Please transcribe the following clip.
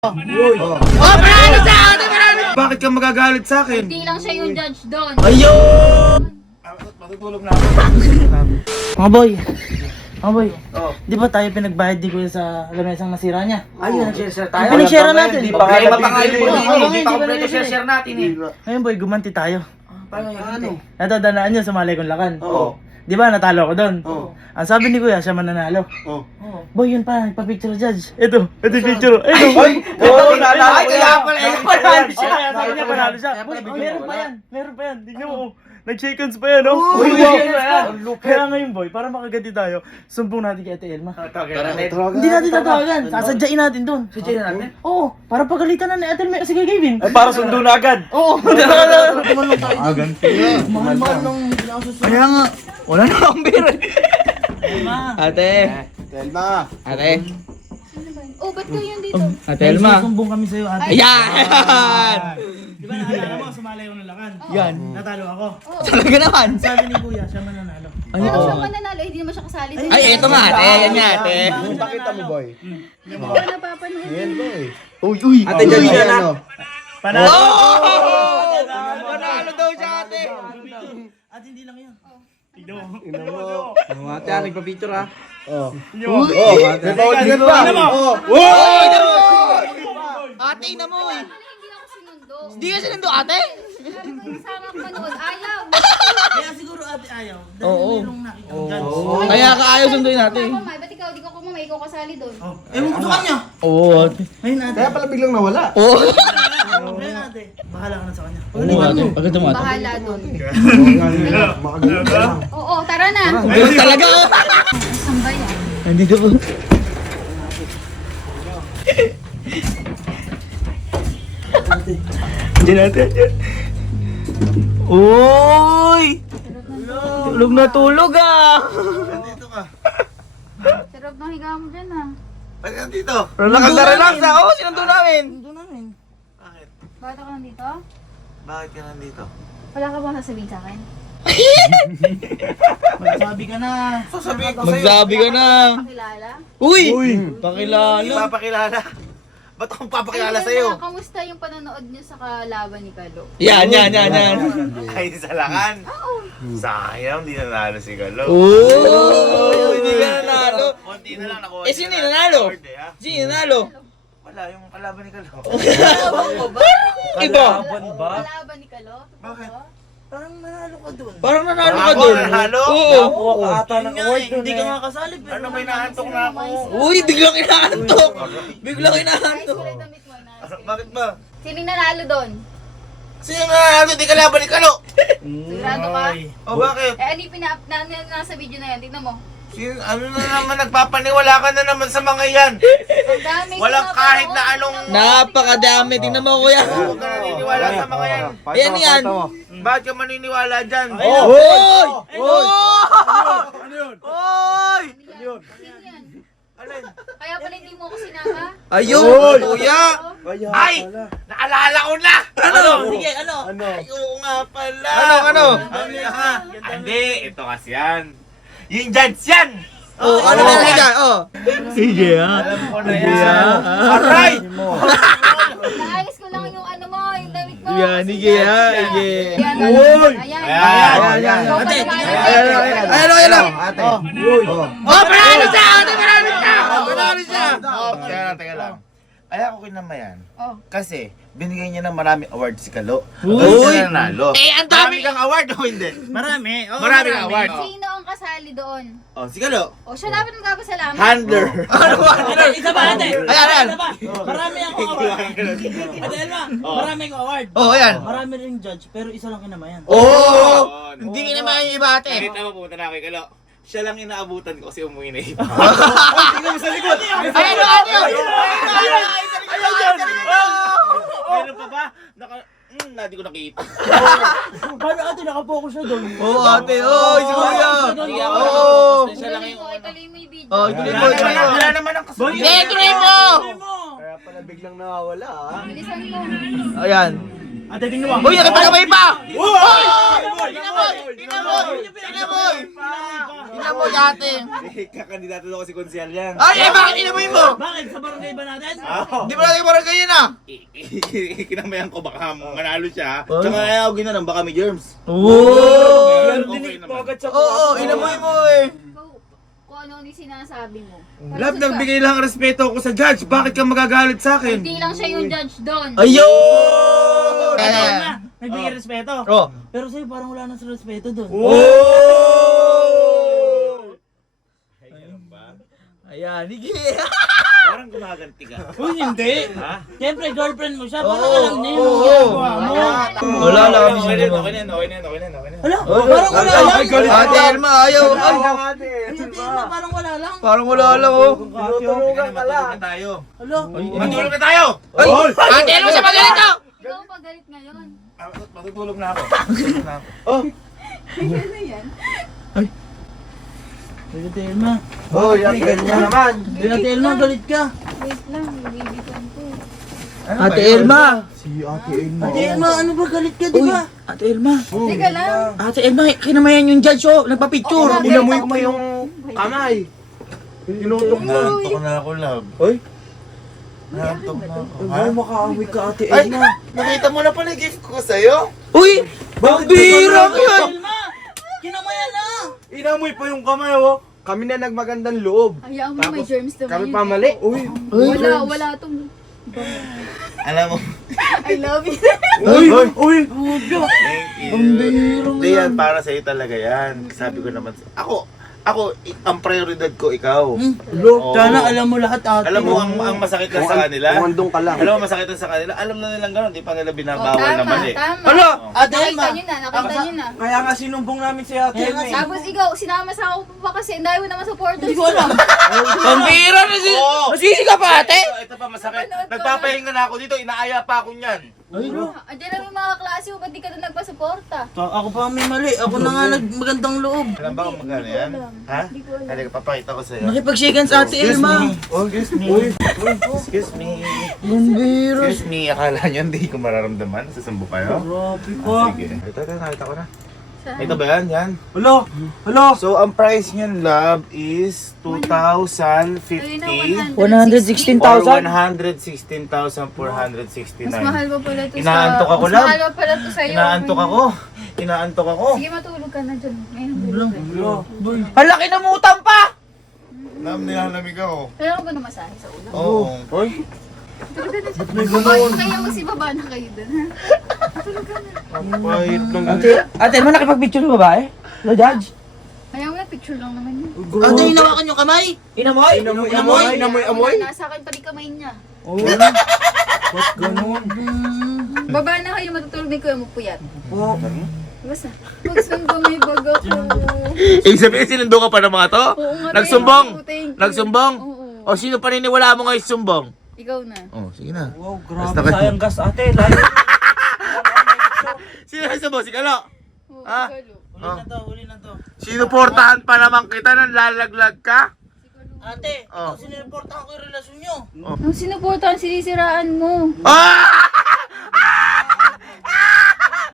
Uy! Panalo sa atin! Panalo! Bakit ka magagalit sa akin? Hindi lang siya yung judge doon. Ayun! Matutulog na ako. Mga boy, mga boy, Oh. di ba tayo pinagbayad di Kuya sa lamesang nasira niya? Ayun, nag-share tayo. Pinag-share natin. Di pa nga Iba pa nga nabibili. yun. Oo, Hindi hindi pa pa kompleto nabibili. share natin eh. Ngayon boy, gumanti tayo. Paano yan? Ano? Ito, danaan nyo sa Malay Kong Lakan. Oo. Di ba, natalo ko doon? Oo. Ang sabi ni Kuya, siya mananalo. Oh. Boy, yun pa, nagpa-picture judge. Ito yung picture. Ito. Oo, naalala ko kaya yan. pala, Kaya panalo pala siya. yan. Sabi niya, panalo siya. Kaya Boy, pala bigyan meron mo, pa wala. yan. Meron pa yan. Tignan mo. Nag-seconds pa yan, oh. Uy, Uy, wow. meron pa yan. Ang lupit. Kaya ngayon, boy, para makaganti tayo, sumbong natin kay Ate Elma. Tara na ito. Hindi natin tatawagan. Sasadyain natin doon. Sadyain natin? Oo, para pagalitan na ni Ate Elma kasi kay Kevin. Ay, para sundo na agad. Oo. Mahal-mahal nung pinakasusunod. Kaya nga. Wala na akong beer. Elma. Ate. Telma. Ate. Sino ba yun? Oh, ba't kayo yun dito? Ate Elma. Susumbong kami sa'yo, Ate. Ayan! Di ba naalala mo, sumali ako ng lakan? Yan. Natalo ako. Talaga naman. Sabi ni Kuya, siya mananalo. Ano siya mananalo? Hindi naman siya kasali doon. Ay, eto nga ate. Yan nga ate. Pakita mo, boy. Hindi ko na napapanood. Yan, boy. Uy. Ate, dyan siya na. Panalo! Panalo daw siya ate. At hindi lang yun. Ino mo. Ate, nagpa-picture ha. Oh. Hindi Oh, may paulit pa. Oh. Uy! Ate, ina mo eh. Ano, hindi ako sinundo. Hindi ka sinundo ate? Kasama ko manood. Ayaw. Kaya siguro Ate ayaw. Dahil Oo. mayroong nakikang judge. Kaya ka ayaw sunduin natin. Ako, May, ba't ikaw? Di ko kumamay. Ikaw kasali doon. Oh, ewan ko sa kanya. Oo ate. Ngayon Ate. Kaya pala biglang nawala. Oo. Ngayon Ate. Bahala ka na sa kanya. Oo ate. Agad mo ate. Bahala doon. Makagalit ka lang. Oo, tara na. Ganun talaga oh. Saan ba yan? Nandito po. Diyan natin, diyan. Uy! Tulog na tulog ah! Dito ka. Sarap ng higa mo dyan ah. Pwede ka dito. Relax na relax ah! Oo, sinundo namin! Ito namin. Bakit? Bakit ako nandito? Bakit ka nandito? Wala ka bang sasabihin sa akin? Magsabi ka na. Sasabihin ko sa'yo. Magsabi ka na! Pakilala? Uy! Hindi Pakilala! papakilala. Ba't akong papakilala Ay, sa'yo? na, kamusta yung panonood niyo sa kalaban ni Kalo? Yan! Ay, sa lakan. Sayang, di nanalo si Galo. Uy! Hindi ka nanalo! Konti na lang nakuha. Eh, sino yung nanalo? Sino yung nanalo? Wala, yung kalaban ni Galo. Iba! Kalaban ni Kalo? Bakit? Parang nanalo ka dun. Parang nanalo ka Ako, dun! nanalo? Oo! Ata ng award dun. Hindi ka nga kasali. Pero Ano, may nahantok na ako. Uy! Biglang inaantok! Biglang Ayos inaantok! ko lang damit mo. Inayos ko. Bakit ba? Sino yung nanalo doon? Sino nga nanalo? Di kalaban ni Galo. Sigurado ka? O bakit? Eh, ano yung nasa video na yan? Tignan mo. Ano na naman, nagpapaniwala ka na naman sa mga yan. Ang dami. Walang kahit na anong... Napakadami! Tingnan mo kuya! Huwag ka naniniwala sa mga yan. Ayan yan! Bakit ka maniniwala dyan? Oy! Oy! Ano yun? Oy! Sino yan? Alin? Kaya pala hindi mo ako sinama? Ayun! Kuya! Ay! Naalala ko na! Ano? Sige, ano? Ano? Ay, oo nga pala. Ano? Hindi, ito kasi yan. Yung judge yan! Oh, ano na lang yan? Oh! Sige ha! Alam ko na yan. Aray! Naayos ko lang yung ano mo, yung damit mo. Yan, sige ha! Sige! Uy! Ayan, Ayan. ayan. Ikaw pa Ate, naman. Ayan lang! Ate. Oh, panalo siya! Ate, panalo siya! Panalo siya! Oh, teka lang. Ay, ako kinamayan. Oh. Kasi, binigay niya ng maraming award si Kalo. Uy! Doon siya nanalo. Eh, ang dami! Marami kang award o hindi? Marami. Oo, Marami kang award. Sino ang kasali doon? Oh, si Kalo. O, siya dapat magpapasalamat. Handler. Ano ba? Isa pa ate. Ayan! Isa pa. Marami akong award. Ate Elma, marami akong award. Oh, ayan! Marami rin judge, pero isa lang kinamayan. Oh! Hindi ka naman yung iba ate! Nakita mo, pumunta na kay Kalo. Siya lang inaabutan ko kasi umuwi na iba. Tingnan mo sa likod! Ayan o! Meron pa ba? Hindi ko nakita. Paano ate, nakapokus siya doon? Oo ate! Oh! Si Kuya! Sige, Oo! Tuloy mo, ituloy mo yung video. Oh, ituloy mo! Ituloy mo! Wala naman ang kasunod. Hindi! Ituloy mo! Kaya pala biglang nawawala ah. Bilisan mo. Ayan! Ate, tingnan mo. Uy, nakipagkamay pa! Uy! Inamoy ate! Kakandidato daw kasi konsyal yan. Ay, bakit inamoy mo? Bakit? Sa barangay ba natin? Di ba natin parang ganyan ah? Kinamayan ko baka manalo siya. Tsaka ayaw ginanang baka may germs. Oo! Okay naman. Oo, inamoy mo eh! Ikaw, kung ano yung sinasabi mo. Love, nagbigay lang respeto ako sa judge. Bakit ka magagalit sa akin? Hindi lang siya yung judge doon. Ayun! Nagbigay respeto. Oh! Pero sa'yo parang wala na sa respeto doon. Ayan, hindi. Parang gumaganti ka. Uy, hindi. Ha? Siyempre, girlfriend mo siya. Oo, Parang alam niya yung oo, ginagawa mo. Wala lang kami Okay na, siya. okay na, okay na, okay na, okay na. Hala, parang wala lang. Ate Elma, ayaw. Ay, Parang wala lang. parang wala lang oh. Tinutulungan ka lang. Matulog na tayo. Hala. Matulog na tayo! Ay, Ate Elma siya magalit oh! Ikaw ang pagalit ngayon. Matutulog na ako. Matutulog na ako. Oh! Ano yan? Ate Elma. Oh, yan naman. Ate Elma, galit ka. Wait lang, bibigyan ko. Ate Elma. Ate Elma, ano ba galit ka, di ba? Ate Elma. Teka lang. Ate Elma, kinamayan yung judge oh. Nagpa-picture. Inamoy ko yung kamay. Nantok na ako, love. Oy. Nantok na ako. Ay, makaamoy ka, Ate Ay, nakita mo na pala yung gift ko sa'yo. Uy! Bambira yan! Elma, kinamayan na. Inamoy pa yung kamay, oh. Kami na nagmagandang loob. Hayaan mo may germs naman Kami yun. pa mali. Uy. Wala tong... Alam mo, I love you. Uy. thank you. Hindi yan, para sa'yo talaga yan. Sabi ko naman, ako, ang prioridad ko, ikaw. Oo. Sana alam mo lahat, ate. Alam mo, ang masakit lang sa kanila. Umandong ka lang. Alam mo, masakit lang sa kanila. Alam na nilang gano'n, di pa nila binabawal tama, naman eh. tama. Hala, Ate Elma. Nakita nyo na. Kaya nga sinumbong namin si Ate Elma eh. Tapos ikaw, sinama sa ako pa kasi ang dahil mo naman supporters. Hindi ko alam. Bambira na si... Oo. Nasisi ka pa ate? Ito pa masakit. Nagpapahinga na ako dito, inaaya pa ako niyan. Andiyan lang yung mga klase mo, ba't di ka doon nagpasuporta? Ako pa may mali. Ako na nga nagmagandang loob. Alam ba kung magkano yan? Ha? Hindi ko alam. Halika, papakita ko sa'yo. Nakipag-shaken sa Ate Elma. Excuse me. Excuse me. Bambira. Excuse me. Akala niyo hindi ko mararamdaman? Susumbo kayo? Grabe Ah, sige. Ito, nakita ko na. Ito ba yan? Yan. Hello. So, ang price niyan, love, is 2,050 Ayun na, 100. 116,000? or 116,469. Mas mahal pa pala to sa... Inaantok ako, Mas love. mahal pa pala to sa'yo. Inaantok ako. Inaantok ako. Sige, matulog ka na dyan. Ngayon, tulog ka. Halaki na mutang pa! Love, nilalamig ako. Kailangan ba na masahe sa ulo? Oo. Hoy. Bakit kaya magsibaba na kayo dun, ha? Pahit lang. Ate Elma, nakipag-picture yung babae? No judge? Kaya mo na, picture lang naman yun. Ate, hinawakan yung kamay. Inamoy? Inamoy. Nasa akin pa rin kamay niya. Oo. Ba't ganun? Baba na kayo, matutulog ni Kuya Mupuyat. Oh. Basta, magsundo may baga ko. Ibig sabihin, sinundo ka pa ng mga to? Oo nga, Nagsumbong? thank you. Nagsumbong? Oo. O sino paniniwala mo ngayon sumbong? Ikaw na. Oh, sige na. Wow, Basta grabe. ka- Sayang gas, ate. Lahat. Sino nagsumbong? Si Kalo? Oo, Ah? Kalo. Huli na to. Sinuportahan pa naman kita nang lalaglag ka? Ate, Oh. sinireportahan ko yung relasyon nyo. Nung sinuportahan, sinisiraan mo. Ah!